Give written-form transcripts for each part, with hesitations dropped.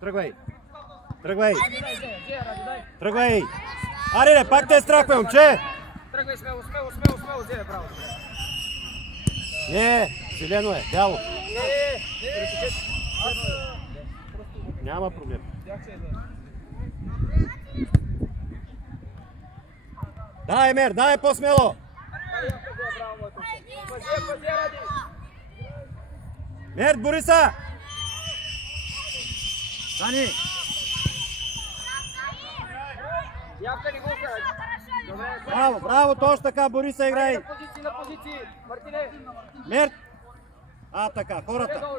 Тръгвай! Тръгвай! Тръгвай! Аре, пак те е страх, момче! Тръгвай смело, Зея, браво! Не, зелено е, бяло. Няма проблем. Дай, Емер, дай по-смело! Мерт, Бориса! Дани! Браво, браво, точно така, Бориса, играй! На позиции, Мартине! Мерт! Така, хората!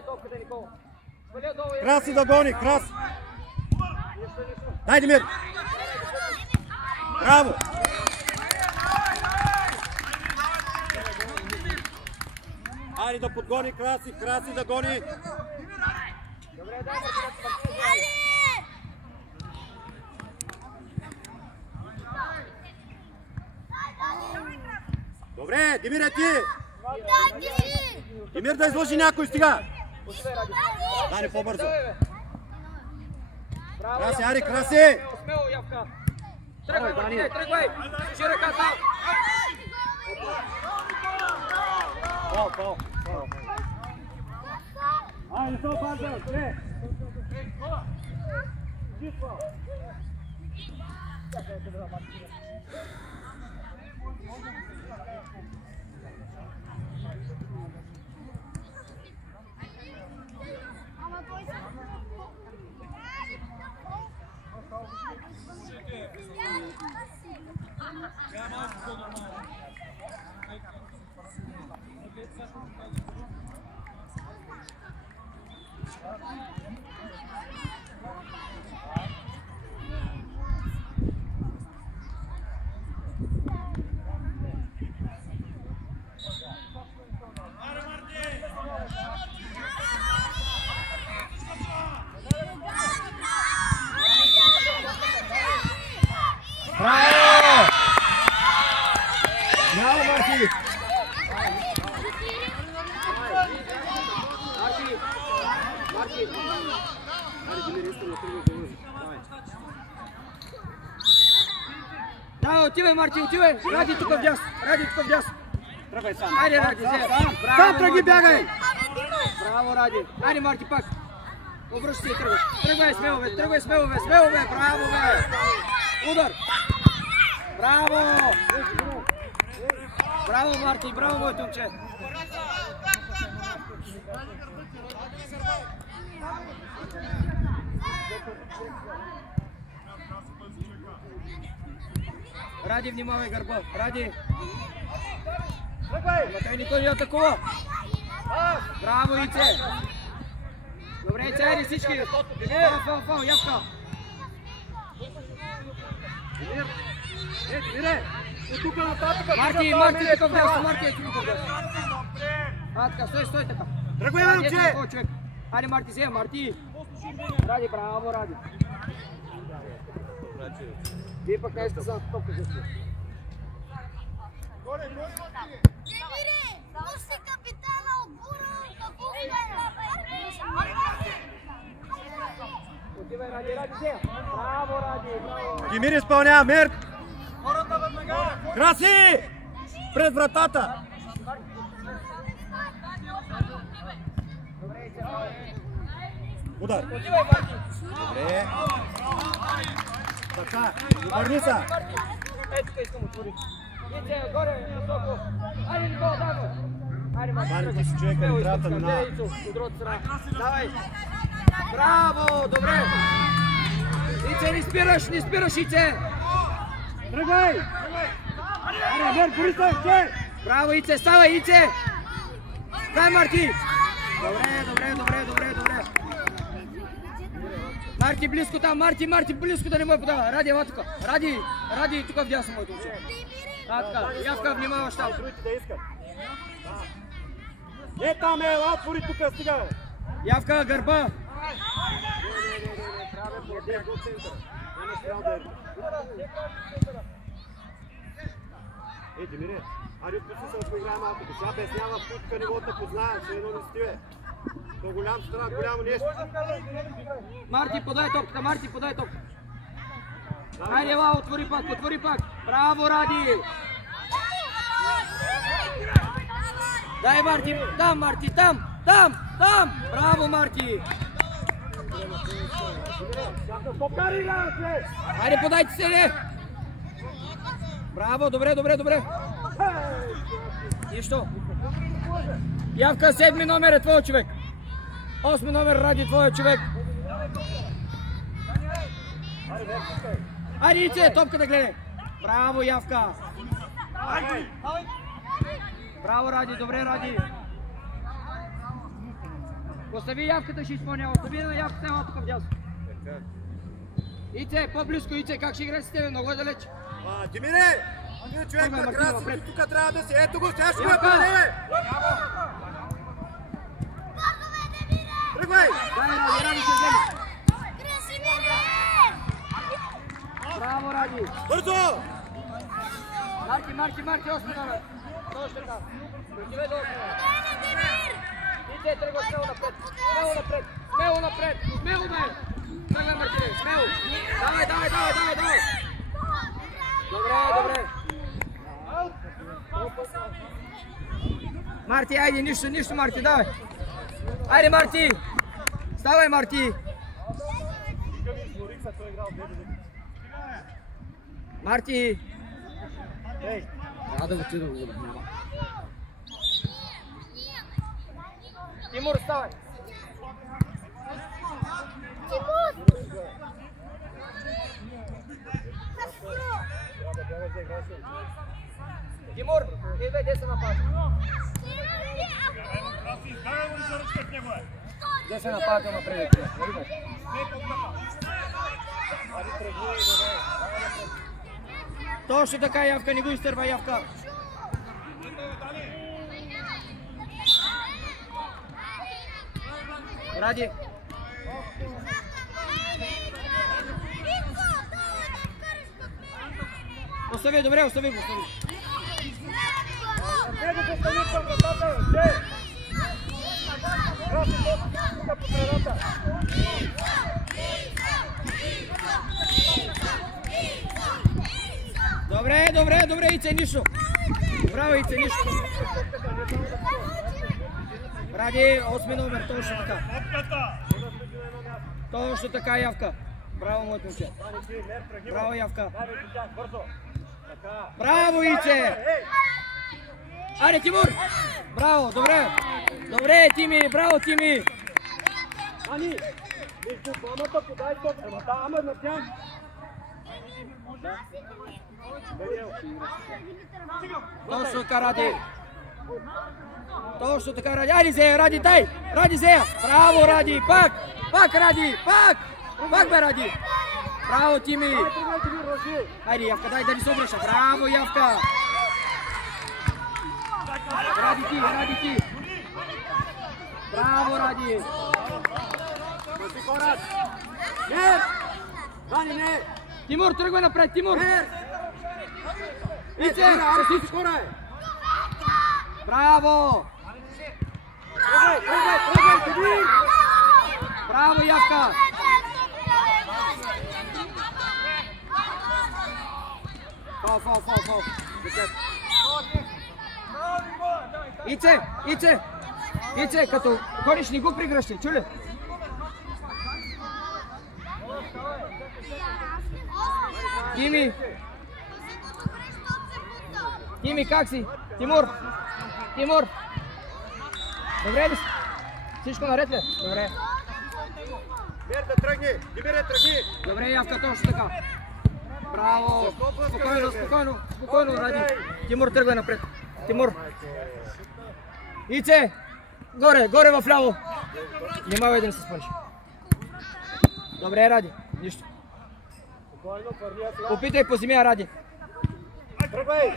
Краси да гони, Крас! Дай, Демир! Браво! Айде да подгони Краси, Краси да гони! Добре, Демир е ти! Демир да изложи някой, стига! Дани по-бързо! Краси, ари, Краси! Смело, Явка! Тръгвай, Мартине, тръгвай! Кажи ръката! Пол! Айде, се опазва! Не! Браво! Браво, Марти! Да, отивай, Марти, отивай! Ради тук в дясно! Тръгвай сам! Айде, Ради, Сам тръгни, бягай! Браво, Ради! Айде, Марти, пак! Обръщай се и тръгваш! Тръгвай смело, бе! Браво, бе! Удар! Браво! Браво, Марти! Браво, моето момче! Ради, внимавай гърба! Ради! Ама той никой не атакува! Браво, Ице! Добре, Ице, айде всички! Фал, Явка! Демире! Оттук нататък! Марти, тук в дясно! Така, стой така! Тръгвай, момче! Айде, Марти, сега, Марти! Ради, браво, Ради! Вие пък не сте за топка, жестко. Демире, пусти капитана отбора, Отивай, Ради, сега! Браво, Ради! Демир изпълнява, Мерт! Краси! Пред вратата! Удар! Добре! Така, върни се! Ей, тук искам отвори. Иде, горе, високо. Айде, Никола, дай го. Айде, Марти, Ти си човек на играта на... от другата страна. Давай. Браво, добре. Ице, не спираш, Ице. Тръгвай! Аре, Мерт, Бориса, че! Браво, Ице, ставай, Ице. Дай, Марти. Добре. Марти, близко там, Марти, близко да не ме подава. Ради, ела тук. Ради, тук вдясно, моето момче. Така, Явка, внимаваш там. Не там е, ела, отвори тук, стига, бе! Явка, гърба. Демире, айде пусти се да поиграе малко. Сега без няма в тук, не мога да познаем, че едно не стиве. То голям страх, голямо нещо. Марти, подай топката, Марти, подай топката. Хайде, Ела, отвори пак. Браво, Ради! Дай, Марти, там, Марти, там! Браво, Марти! Хайде, подайте се, не! Браво, добре. Нищо. Явка, 7 номер е твой човек. 8 номер Ради, твой човек. Айде, Ице, топката гледай. Браво, Явка. Браво, Ради, добре, Ради. Остави Явката, ще изпълнява. Остави на Явката, ела тук в дясно. Ице, по-близко, Ице, как ще играе с тебе? Много е далеч. Димире! Ние човек накраси, тук трябва да си. Ето го, сега ще го е пълне! Тръгвай! Ради се вземе. Браво, Ради. Бързо! Марти, 8 номер. Точно така. Отивай до 8 номер. Иде, тръгва смело напред. Смело, бе! Тръгвай, Мартине, смело. Давай. Добре. Марти, айде, нищо, Марти, давай. Айде, Марти. Ставай, Марти. Марти! Да го ти да го внимава. Тимур, ставай! Тимур, идвай десен напад. Десен напад напред. Точно така, Явка, не го изтърва, Явка. Ради. Остави, добре, остави го. Добре, Ице, нищо. Браво, Ице, нищо. Ради, 8 номер, точно така. Точно така, Явка. Браво, моят момче. Браво, Явка. Браво, Ице. Айде, Тимур. Браво, добре, Тими, браво, Тими. Ани, между двамата подай топката, ама на тях. Точно така, Ради. Точно така, Ради. Айде, Зея, Ради, дай. Ради, Зея. Браво, Ради. Пак, Ради. Пак, бе, Ради. Браво, Тими. Айде, Явка, дай да ни се обръща. Браво, Явка. Ради ти. Браво, Ради. Не! Дани, не! Тимур, тръгвай напред, Тимур. Ице, скоро е! Браво. Тръгвай! Браво, Явка. Фал. Ице, като ходиш не го прегръщай, чули? Тими, как си? Тимур! Добре ли си? Всичко наред ли? Добре. Мерда, тръгни! Димире, тръгни! Добре, Явка, точно така. Браво! Спокойно, Ради. Тимур, тръгвай напред. Тимур! Ице! Горе в ляво! Внимавай да не се спънеш. Добре, Ради. Нищо. Опитай по земя, Ради. Тръгвай!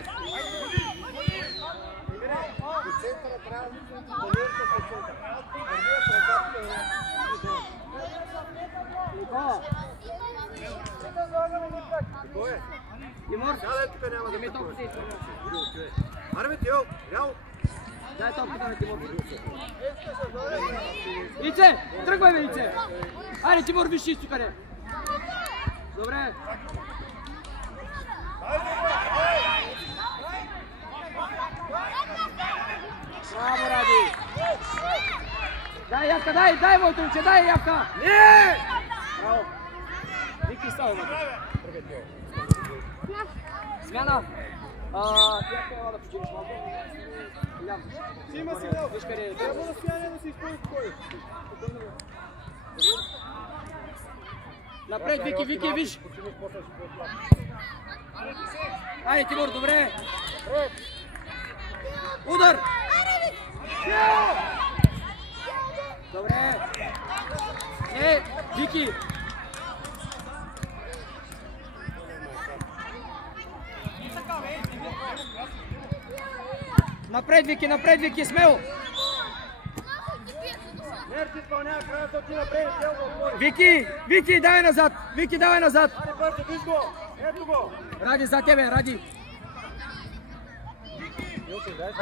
Тимур, Сядай тук, няма да вземи толкова си. Аре бе, Тио, реал! Дай топката на Тимур. Ице, тръгвай бе, Ице. Айде, Тимур, виж чисто къде. Добре. Браво, Ради. Дай, Явка, дай, моето момче, дай, Явка. Не! Браво. Вики, ставай, моето. Смяна. Явка, ела да починиш малко. Илям. Сима си дал. Виж къде е. Трябва да смяне да си изпълни кой. Напред, Вики, виж. Айде, Тимур, добре. Удар. Добре. Вики. Напред, Вики, смело. Мерки изпълнява края, да ти напред. Вики, давай назад. Аре, бързо, виж го. Ето го. Ради, за тебе, Ради.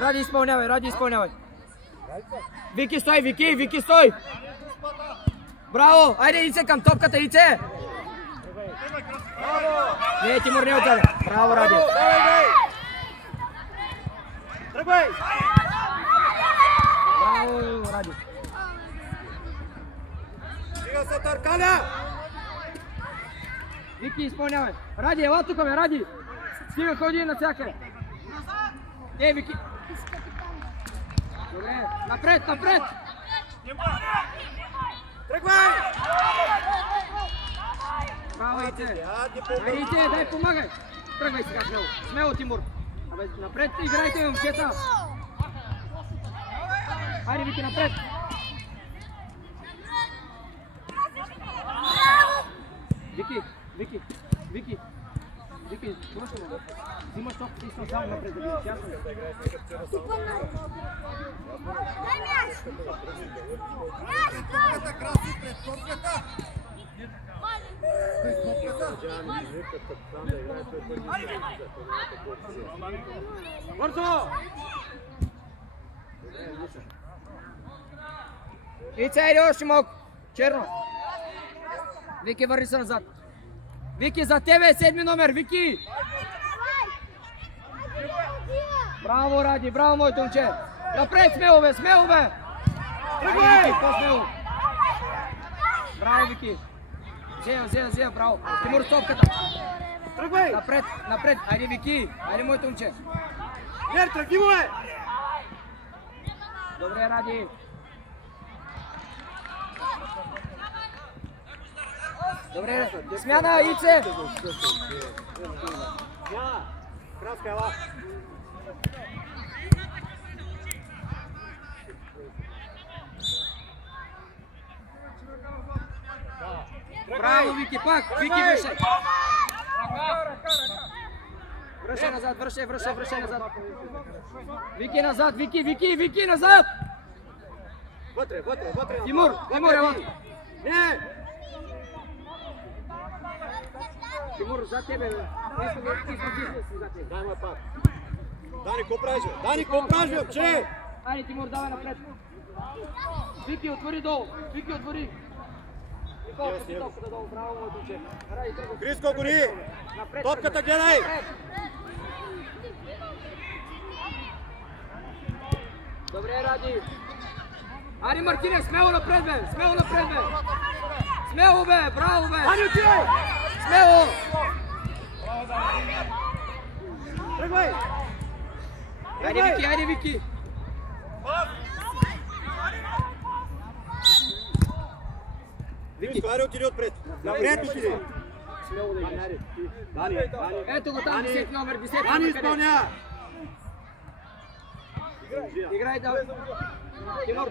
Ради, изпълнявай. Вики, стой. Браво. Айде, Ице към топката, Ице. Не, Тимур не отдаде. Браво, Ради. Тръгвай. Браво, Ради. Стига се търкаля. Вики, изпълнявай. Ради, ела тук, бе, Ради. Стига, ходи навсякъде. Вики. Добре, напред. Тръгвай. Браво, Ице. Айде, Ице, дай, помагай. Тръгвай сега, смело, Тимур. Абе, напред, играйте, момчета. Айде, Вики, напред. Вики, слушай ме. Взимаш топката и съм само напред да бидеш, ясно? Бързо! Ице, айде още малко. Черно. Вики, върни се назад. Вики, за тебе, 7 номер, Вики! Браво, Ради, браво, моето момче! Напред, смело бе! Тръгвай! Вики, по-смело! Браво, Вики! Взея, браво! Тимур, топката! Тръгвай! Напред! Айде, Вики! Айде, моето момче! Тръгни му е! Добре, Ради! Добре, смяна, Ице! Смяна! Краска, ела! Браво, Вики, пак! Вики, вършай! Връщай назад, връщай назад! Вики, назад, Вики, назад! Вътре! Тимур, ела! Не! Тимур, за тебе, бе! Дай ме пак! Дани, какво правиш, бе, че? Айде, Тимур, давай напред! Вики, отвори долу! Топката долу, браво, моето момче! Криско, гори! Топката гледай! Добре, Ради! Ари, Мартинев, смело напред, бе! Смело, бе! Браво, бе! Смело! Тръгвай! Айде, Вики! Криско, аре, отиди отпред! Напред отиди! Смело да играш. Дани! Ето го там, 10 номер, 10 Дани, изпълня! Играй, да. Тимур.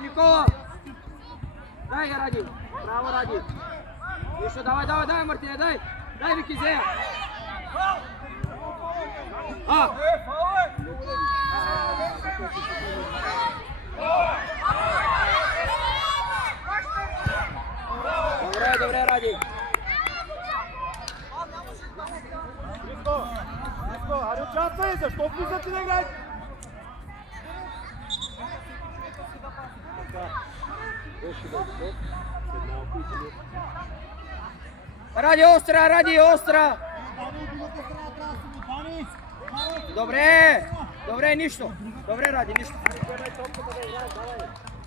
Никола. Дай, Ради. Браво, Ради. Нищо, давай, Мартине, дай. Дай, Вики, Зея. Добре, Ради. Криско, аре, защо влизате на играете? Ради остра, Ради остра! Добре! Добре, нищо! Добре, Ради, нищо!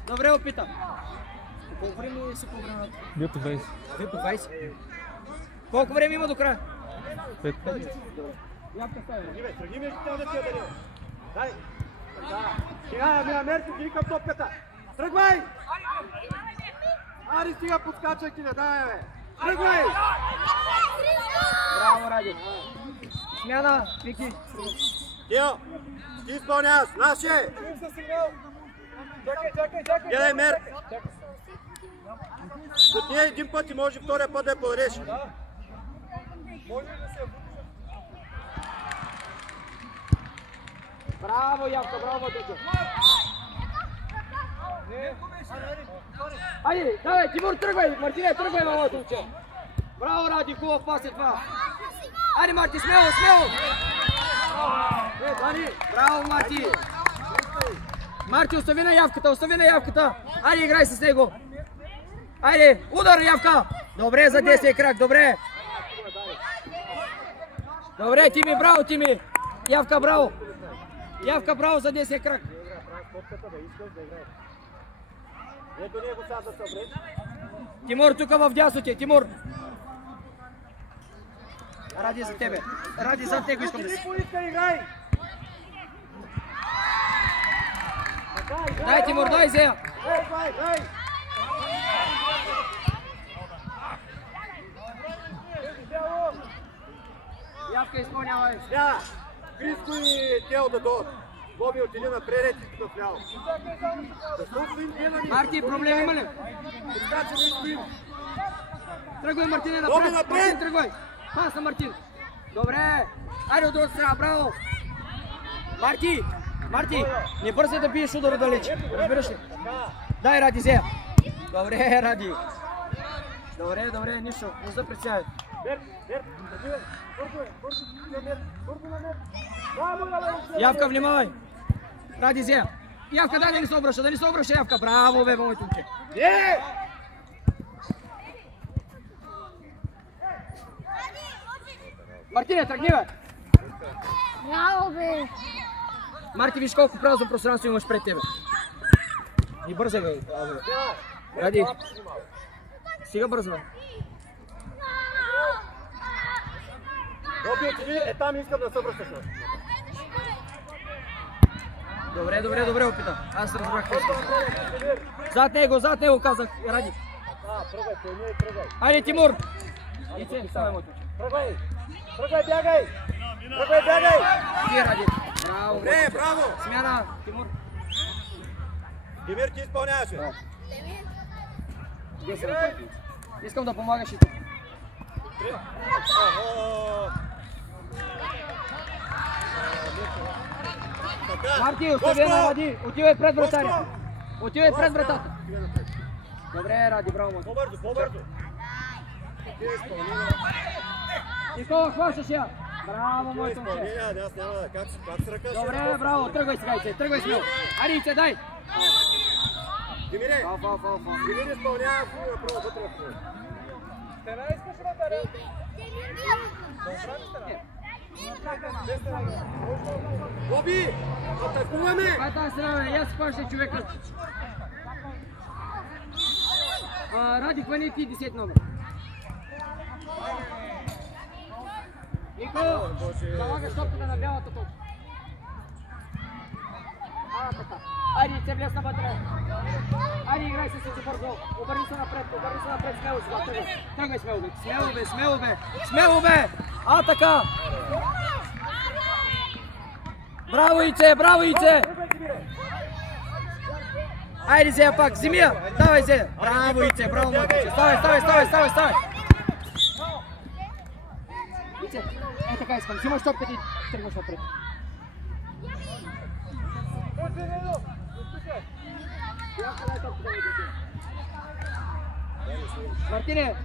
Добре, опита! Колко време си по времето? 2 по 20. 2 по 20? Колко време има до края? 5. Ябка ставя. Тръгни ми, ще да ти я даря. Дай! Сега, Мерки, ти към топката! Тръгвай! Ари, стига подскачайки, не дай, бе! Тръгвай! Браво, Ради! Смяна, Вики! Тио, ти изпълняваш, наше! Гледай, Мерк! От ние един път и може втория път да я подадеш. Браво, Явка, браво, Дечо! Айде, давай, Тимур, тръгвай! Мартине, тръгвай на моето момче! Браво, Ради, хубав пас е това! Айде, Марти, смело, смело! Браво, Марти! Марти, остави на Явката! Айде, играй с него! Айде, удар, Явка! Добре, за десния крак, добре! Добре, Тими, браво, Тими! Явка, браво! Явка, браво за десния крак! Тимур, тук в дясно ти, Тимур! Ради за тебе! Ради за него искам да си! Дай, Тимур, дай, Зея! Явка, изпълнявай! Криско и Тео да дойдат. Боби отиде напред и тук вляво. Марти, проблем има ли? Тръгвай, Мартине, напред! Мартин, тръгвай! Пас на Мартин! Добре! Айде от друга страна, браво! Марти! Не бързай да биеш удара далеч. Разбираш ли? Дай, Ради, Зея! Добре, Ради! Добре, нищо. Не се притесняй. Явка, внимавай! Ради, Зея! Явка, дай да не се обръща, Явка! Браво, бе, моето момче! Мартине, тръгни, бе! Браво, бе! Марти, виж колко празно пространство имаш пред тебе. Не бързай, бе. Ради. Сега бързо. Боби, отиди, там искам да се връщаш. Добре, опита. Аз разбрах. Зад него казах, Ради. Тръгвай. Айде, Тимур! Тръгвай, бягай! Ти, Ради. Браво, Добре, браво! Смяна, Тимур. Димир, ти изпълняваш. Искам да помагаш и тук. Марти, остави на Ради. Отивай пред вратаря. Добре, Ради, браво. По-бързо. Никола, хващаш я. Браво, моето момче. Аз няма да как с ръка. Добре, браво, тръгвай сега, тръгвай смело. Айде, Ице, дай. Димире, Димир изпълнява въпрос вътре. Боби, атакуваме! Това е тази страна, бе, аз хващай човека. Ради, хвани ти 10 номер. Нико, залагаш топката на бялата топка. Така. Айде, се влезна вътре. Айде, играй се си бързо. Обърни се напред, смело сега. Тръгвай смело, бе. Така. Браво, Ице. Айде, Зея пак, Зимия. Давай, Зея. Браво, Ице, браво, момче. Ставай. Ице, така искам. Взимаш топката и тръгваш напред. Мартине!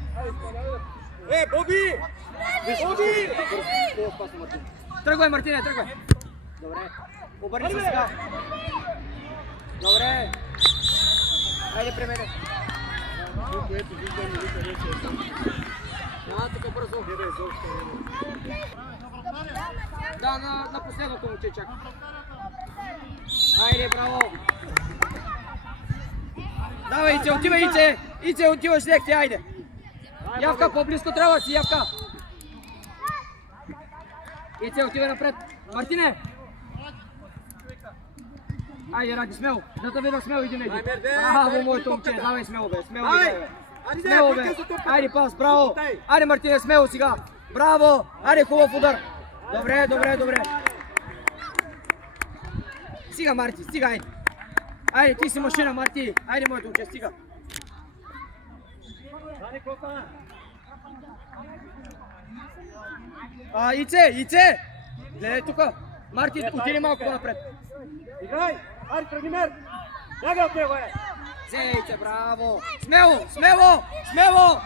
Боби! Тръгвай, Мартине, тръгвай! Добре. Обърни се сега. Добре. Хайде при мене. Няма тук бързо. Да, на последното момче чак. Хайде, браво. Давай, Ице, отивай, Ице. Ице, отиваш с лекция, айде. Явка, по-близко трябва си, Явка. Ице, отивай напред. Мартине. Айде, Ради, смело. Да те видя смело, иди неги. Браво, моето момче. Давай, смело, бе. Смело, бе. Смело, бе. Айде, пас, браво. Айде, Мартине, смело сега. Браво. Айде, хубав удар. Добре, добре, добре. Стига, Марти, стига, айде. Айде, ти си машина, Марти. Айде, моето момче, стига. Ице! Гледай тука. Марти, отиди малко по-напред. Играй! Айде, тръгни мер! Бягай от него, е! Ице, браво! Смело!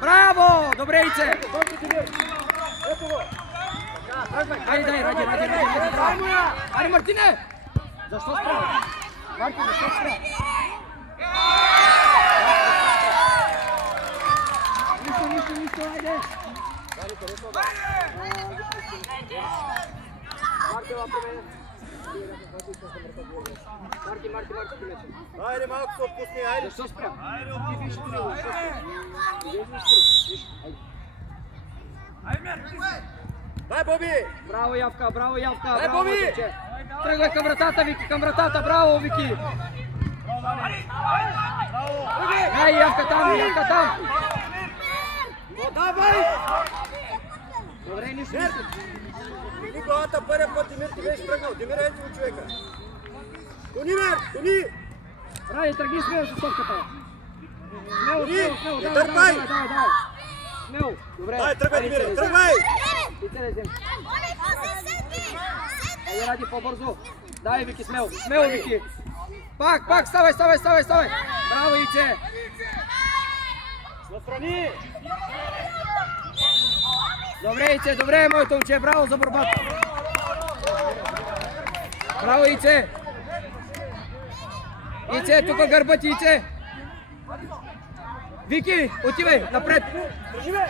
Браво! Добре, Ице! Ето го! Айде, Ради, браво! Айде, Мартине! Защо спря? Марти, защо спря? Нищо, айде! Марти, лапи мене! Марти, Айде, малко се отпусни, айде! защо спря? Ти виж него, Дай, Боби! Браво, Явка! Дай, Боби! Тръгвай към вратата, Вики, към вратата! Браво, Вики! Ай, Явка там! Давай! Добре, нищо. Ни главата първия път, Димир, ти беше тръгнал. Димир, ето го човека. Тони! Ради, тръгни смело с топката. Смело, не търпай! Смело, добре. Дай, тръгвай, Димир, тръгвай! Ице не вземи. Айде, Ради, по-бързо. Дай, Вики, смело, Вики. Пак, ставай. Браво, Ице. Настрани! Добре, Ице, добре, моето момче, браво за борбата. Браво, Ице. Ице, тук гърба ти, Ице. Вики, отивай, напред. Държи, бе!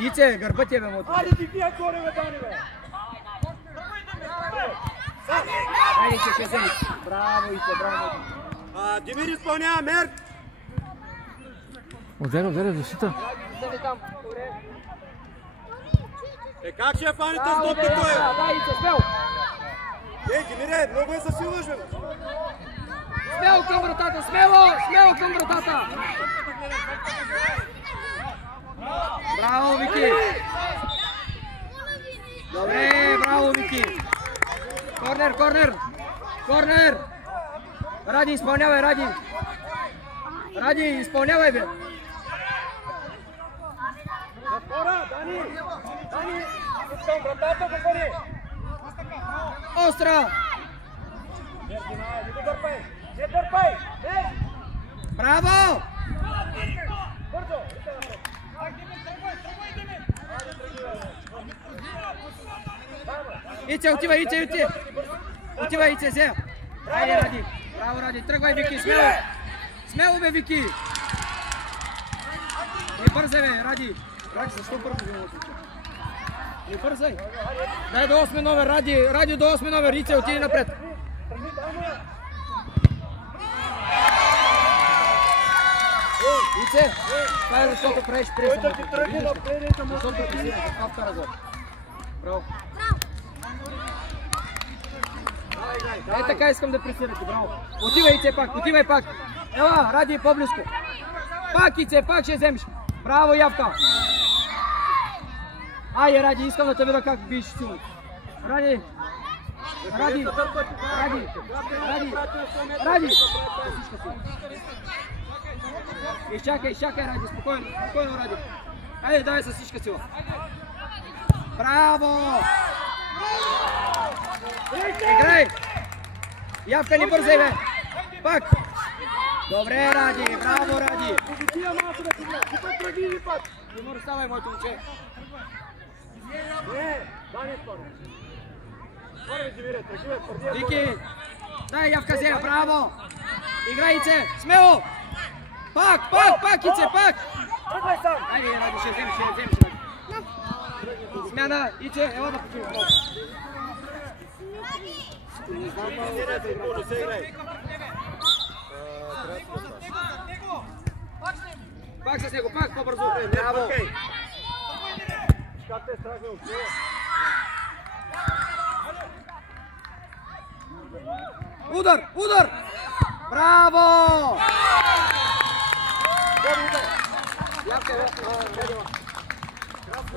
Ице, гърба ти е, бе, моето. Айде ти тия горе, бе, Дани, бе! Айде, Ице, ще вземи. Браво, Ице, браво. Димир изпълнява мер! Отзере, защита. Вземи там, добре. Как ще фани тази топка, той е? Да, Ице, смело. Димире, много е засилваш, бе! Смело към вратата, смело към вратата. Браво, Вики. Добре, браво, Вики. Корнер. Ради, изпълнявай, Ради, изпълнявай, бе. Затвора, Дани, към вратата го пари! Остра. Не дърпай! Браво. Бързо! Ице, отивай, Ице, сега. Айде, Ради. Браво, Ради. Тръгвай, Вики, смело, бе, Вики. Не бързай, бе, Ради. Ради, защо бързай, бе? Не бързай. Дай до 8 номер, Ради до 8 номер. Ице, отиди напред. Ице, това е защото правиш преса. Защото ти си това вкара гол. Браво. Е, така искам да пресирате, браво. Отивай пак. Ела, Ради по-близко. Пак, Ице, пак ще вземеш. Браво, Явка. Айде, Ради, искам да те видя как биеш силно. Ради. Изчакай, Ради, спокойно, Ради. Айде, давай с всичка сила. Браво! Играй! Явка, не бързай, бе! Пак! Добре, Ради, браво, Ради! Не мърставай, моето момче. Не, дай ми спорно. Море Димире, тръгвай, твърдия. Вики! Дай Явка Зея, браво! Играй, Ице! Смело! Пак, Ице, пак! Тръгвай сам! Айде, Ради, ще вземеш. Смяна, Ице, ела да починеш малко. Не се играй. Пак с него, пак по-бързо. Браво! Как те е страшно от него? Удар! Браво! Явка,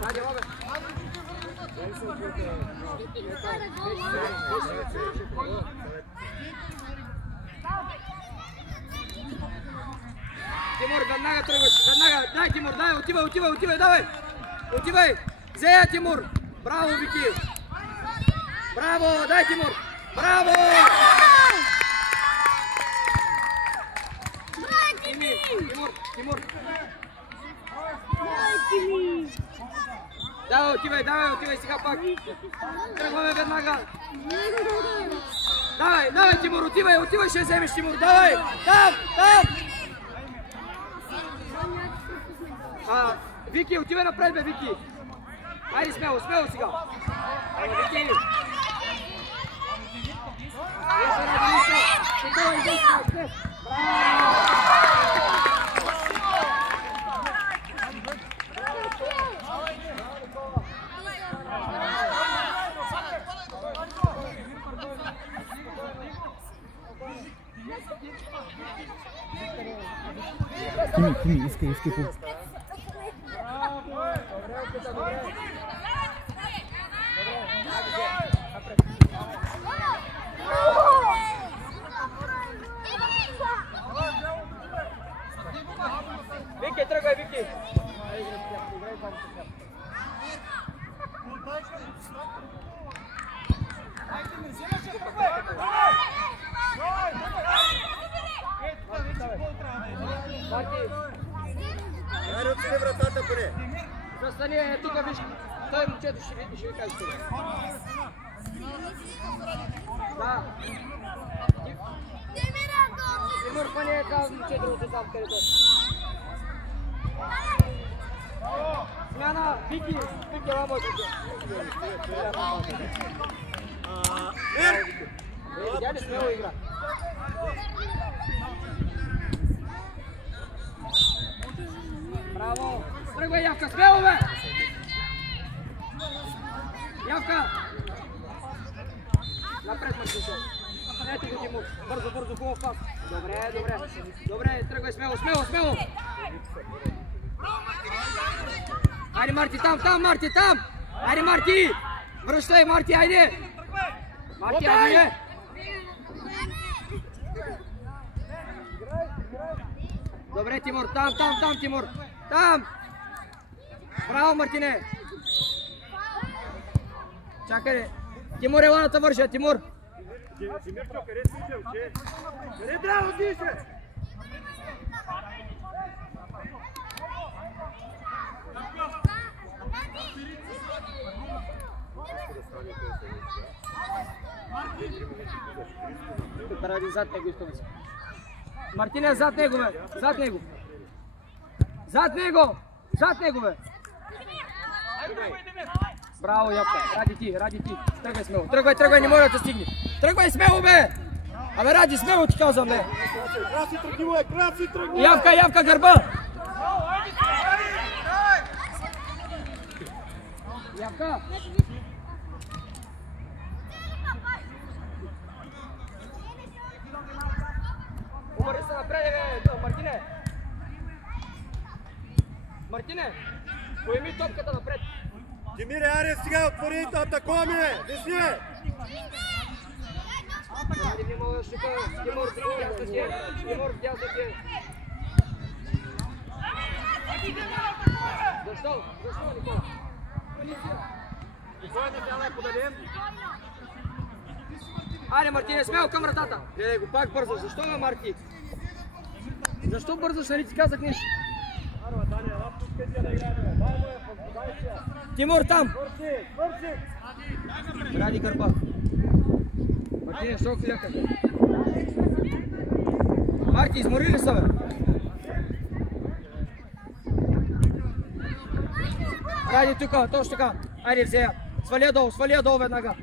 Радио, бе. Тимур, веднага тръгваш, веднага. Дай, Тимур, дай, отивай, давай. Отивай. Зея, Тимур. Браво, Вики. Браво, дай, Тимур. Браво! Тимур. Давай, отивай сега пак. Тръгваме веднага. Давай, Тимур, отивай, ще вземеш, Тимур. Давай, там. Вики, отивай напред, бе, Вики. Айде, смело сега. Вики. Тими, искай по... Вики, тръгвай, Вики! Айде, отсили вратата поне. Застани, тук виж, той момчето ще ви каже това. Да. Тимур, хвани е това момчето от там, където. Смяна, Вики, работите. Видя ли смело игра? Браво! Тръгвай, Явка, смело, бе! Явка! Напред, Маркушо. Ето го, Тимур. Бързо, хубав пас. Добре, тръгвай, смело! Айде, Марти, там, Марти, там! Айде, Марти! Връщай, Марти, айде! Марти, айде! Добре, Тимур, там, Тимур! Там! Браво, Мартине! Чакай, Тимур, ела да те върша, Тимур! Димирчо, къде си идел, че? Къде трябва да отидеш? Ради зад него искаме се. Мартине, зад него, бе! Зад него, бе! Браво, Явка! Ради ти! Тръгвай смело! Тръгвай, не може да те стигне! Тръгвай смело, бе! Абе, Ради, смело ти казвам, бе! Краси тръгни! Явка, гърба! Явка! Обърни се напред, бе, Мартине! Поеми топката напред! Димире, аре сега, отвори, атакуваме! Десне! Тимур, защо, Никола? Никола, не трябва да подадем. Айде, Мартине, смело към вратата! Гледай го, пак бързо. Защо, бе, Марти? Защо бързаш, нали ти казах нещо? Арва, Дани, Тимур там! Ради гърба. Мартин, що хляка? Марти, измори ли са, бе? Ради тука, точно така. Айде, взе я. Свали я долу веднага.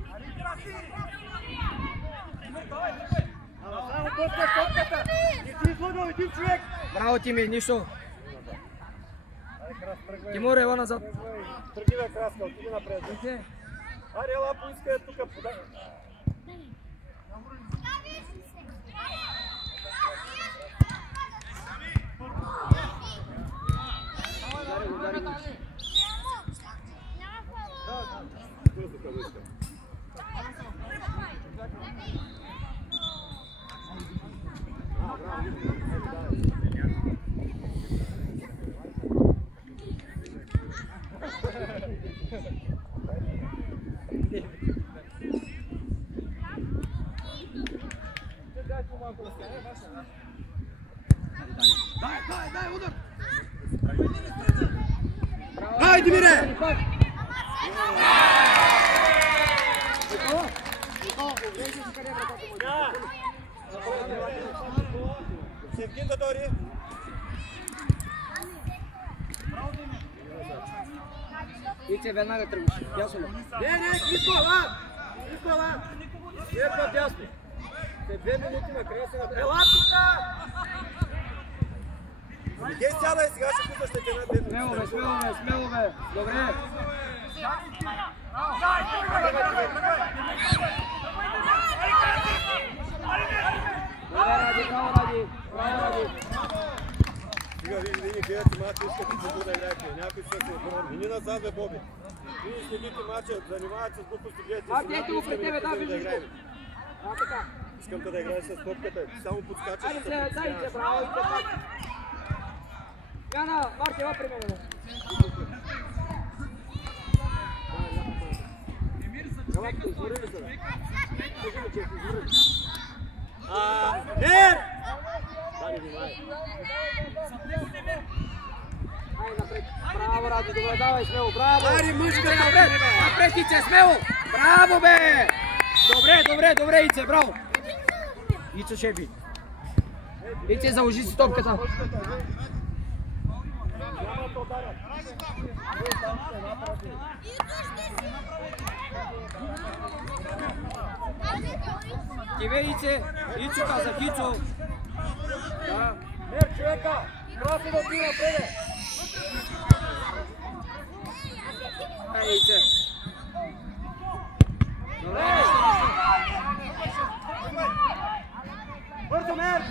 Браво, Тими, нищо. Тимур, ела назад. Тръги бе, Краска, отиди напред. Айде, ела, поискай тука. Дай, удар! Хайде, Мире! Севкин да дори! Ице веднага тръгваш. Дясно ли? Не, Никола! Ето дясно. Те 2 минути накрая се направи. Ела тука! Гей, сядай, сега ще пусна, ще те наде. Смело бе. Добре. Браво, Ради. Сега виждате, гледате мача, искате да да играете. Някой ще се обърне. Мини назад, бе, Боби. Вие следите мача, занимавате с глупости, гледате. Ето го пред тебе, да, виждаш го. Така. Искам да играеш с топката. Само подскачаш. Айде се, браво, и така. Яна, Марти, ела при мене. Нер! Дали, внимай. Айде напред. Браво, Ради, добре, давай, смело, браво. Ари, мъжка, напред, Ице, смело. Браво, бе. Добре, Ице, браво. Ице ще би. Ице, заложи си топката. Тебе, Ице. Ицо казах, Ицо. Да. Нер, човека! Краси да отиде напреде! Айде, Ице. Добре, Бързо, Нер!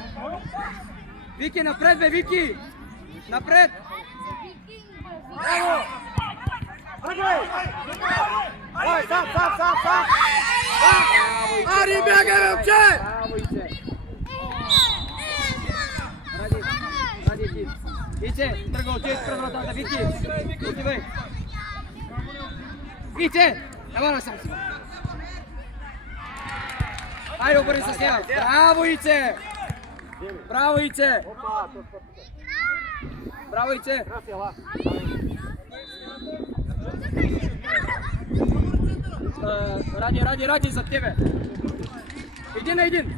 Вики, напред, бе, Вики! Напред! Браво! Тръгвай! Ой, сам! Ари, бягай, момче! Браво, Ице! Ради ти! Ице, тръгва, отивай пред вратата, Вики! Отивай! Ице! Ела насам си! Айде, обърни се с нея! Браво, Ице! Браво, Ице! Браво, Ице! Краси, ела! Ради за тебе! Един на един!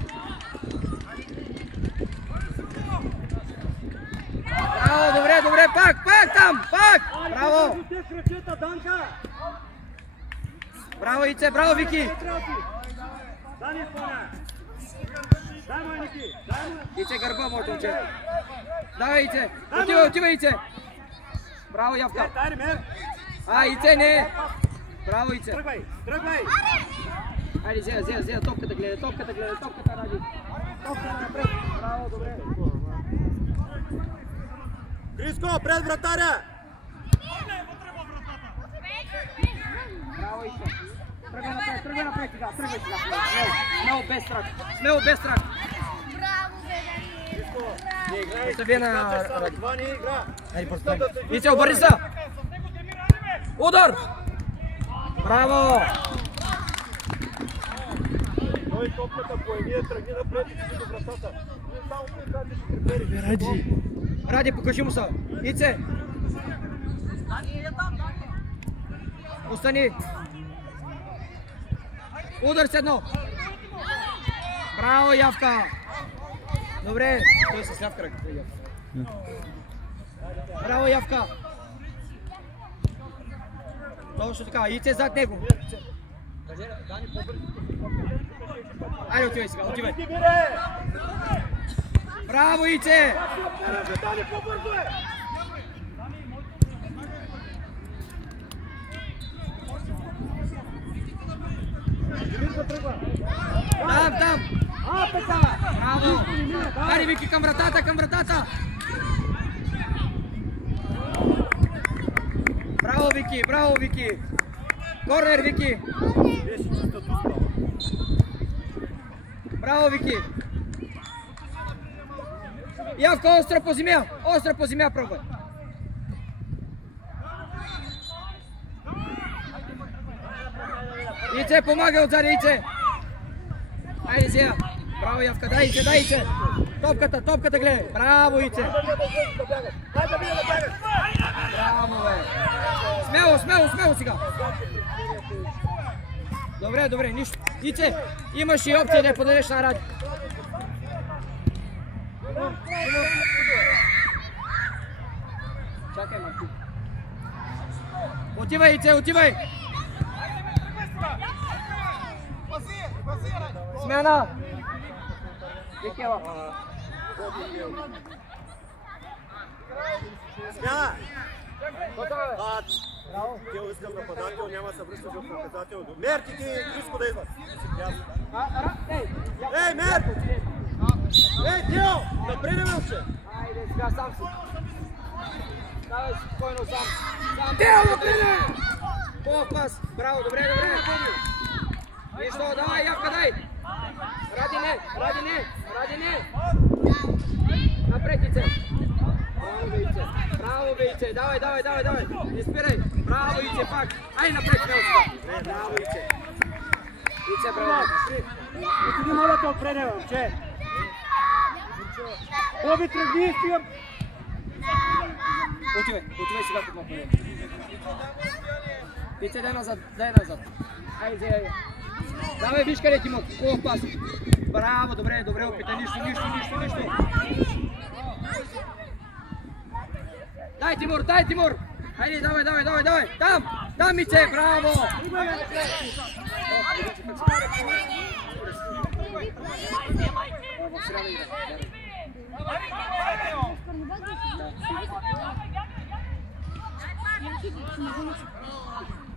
Браво, добре, пак там! Браво! Браво, Ице, браво, Вики! Дани, Соня! Дай, Майники! Ице, гърба, моето момче! Давай, Ице! Отивай, Ице! Браво, Явка! Дай, Мер! Ице, не! Браво, Ице! Тръгвай! Айде, взея, топката гледа, Ради! Топката напред! Браво, добре! Криско, пред вратаря! Браво, Ице! Тръгвай напред сега! Смело, без страх! Не играй! Остави на Ради! Това не е игра! Ице, обърни се! Удар! Браво! Той топката по едния тръгни напред и до вратата. Не само прекратиш крепери. Ради, покажи му се! Ице! Остани. Удар с едно. Браво, Явка. Добре. Той се сляв кръг. Браво, Явка. Точно така. Ице зад него. Айде, отивай сега, отивай. Браво, Ице! Там! Браво! Айде, Вики, към вратата! Браво, Вики! Корнер, Вики! Браво, Вики! Явка, остра по земя пробвай! Ице, помагай отзади, Ице! Айде сега! Браво, Явка, дай Ице! Топката гледай! Браво, Ице! Браво, бе! Смело сега! Добре, нищо. Ице, имаш и опция да я подадеш на Ради. Чакай, Марти. Отивай, Ице, отивай! Смяна! Викела. Смяна! Тел искам нападател, няма се връща в наказател. Мерки ти, Криско да идват. Ей, Мер! Ей, Тел! Напреди, момче! Айде, сега сам си. Давай спокойно сам. Тел, напреди! Хубав пас. Браво, добре. Нищо, давай, Явка, дай! Ради не! Напред, Ице! Браво, Ице! Давай! Не спирай! Браво, Ице, пак! Ай, напред, Мелска! Браво, Ице! Ице, браво! Ти не моля да отпреде, момче! Боби, тръгни, стигам! Отивай сега под напред. Ице, дай назад! Айде! Давай, виж къде ти му! Хубав пас! Браво, добре, опитай, нищо! Дай, Тимур! Хайде, давай! Там, Ице, браво!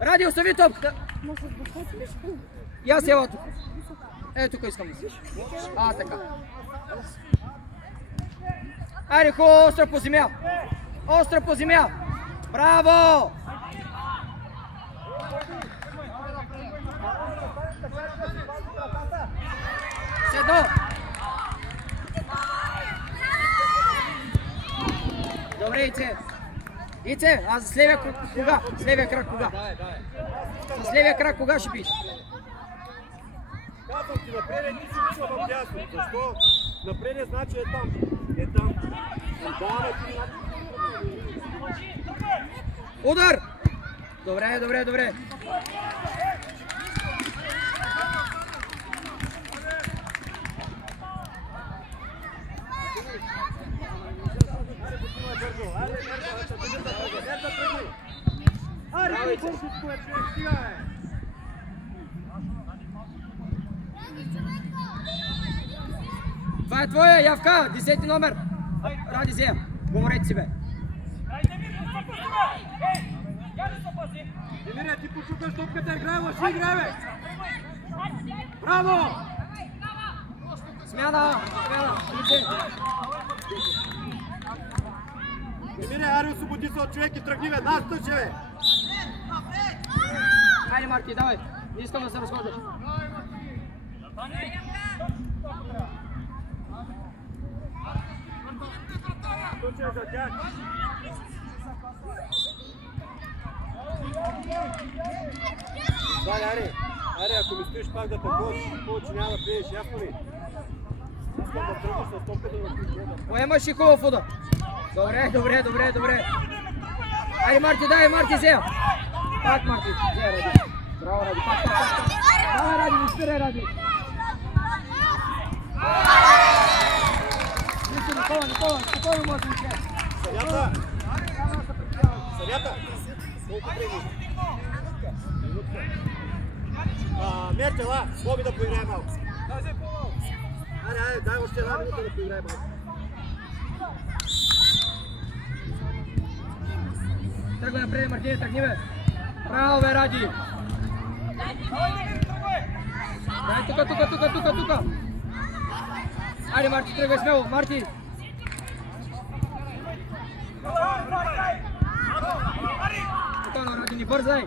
Ради, остави топката! И аз ела тук. Ето тук искам да си. Така. Айде, хубаво, остра по земя! Браво! Седно! Добре, Ице, а с левия кога? С левия крак кога ще биш? Казвам ти, напреде ти си вишла в дясно. Защо? Напреде значи е там. Удар! Добре. Това е твоя, Явка, 10 номер. Ради Зея, говорете си, бе. Демире, ти почукаш топката, играй, бе! Браво! Смяна! Демире, аре, освободи се от човек и тръгни, бе! Да, стъче, бе! Хайде, Марти, давай! Не искам да се разхождаш. За тях. Аре, ако ми стоиш пак да тъкваш, повече няма да пиеш, ясно ли? Искам да тръгваш с топката да ти гледа. Поемаш и хубав удар. Добре. Айде, Марти, дай, Марти, взел! Так, Марти, взел, Ради. Браво, Ради, пак. Давай, Ради, не спирай, Ради. Никола, спокойно може да изгледа. Съдята! Колко време? Мерчела, Боби да поиграе малко. Айде, дай още една минута да поиграе малко. Тръгвай напред, Мартине, тръгни бе. Браво бе, Ради. Дай тука. Айде, Марти, тръгвай смело, Марти. Спокойно, Ради, не бързай.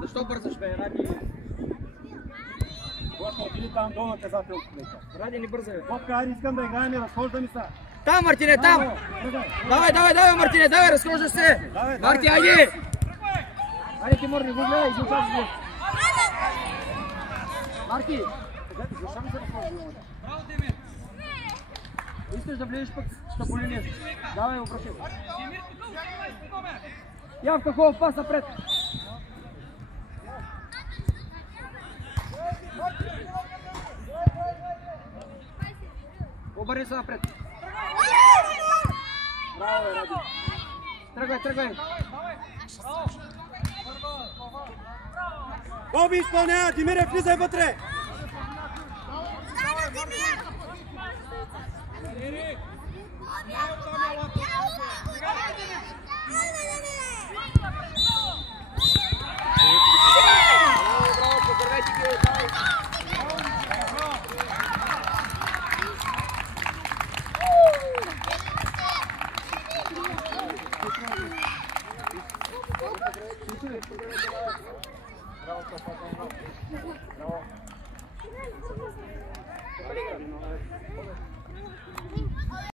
Защо бързаш бе, Ради? Гошко, отиди там долу наказателното. Ради, не бързай бе. Бобка, айде искам да играем и разхождаме са. Там, Мартине, там! Давай, Мартине, давай, разхожда се! Марти, айде! Айде, Тимур, не го гледай, излуча си. Марти! Защо ми се разхожда? Искаш да влезеш пък с по линията. Давай, обръщай. Явка, хубав пас напред. Обърни се напред. Браво, Ради. Тръгвай. Боби изпълнява, Димире, влизай вътре.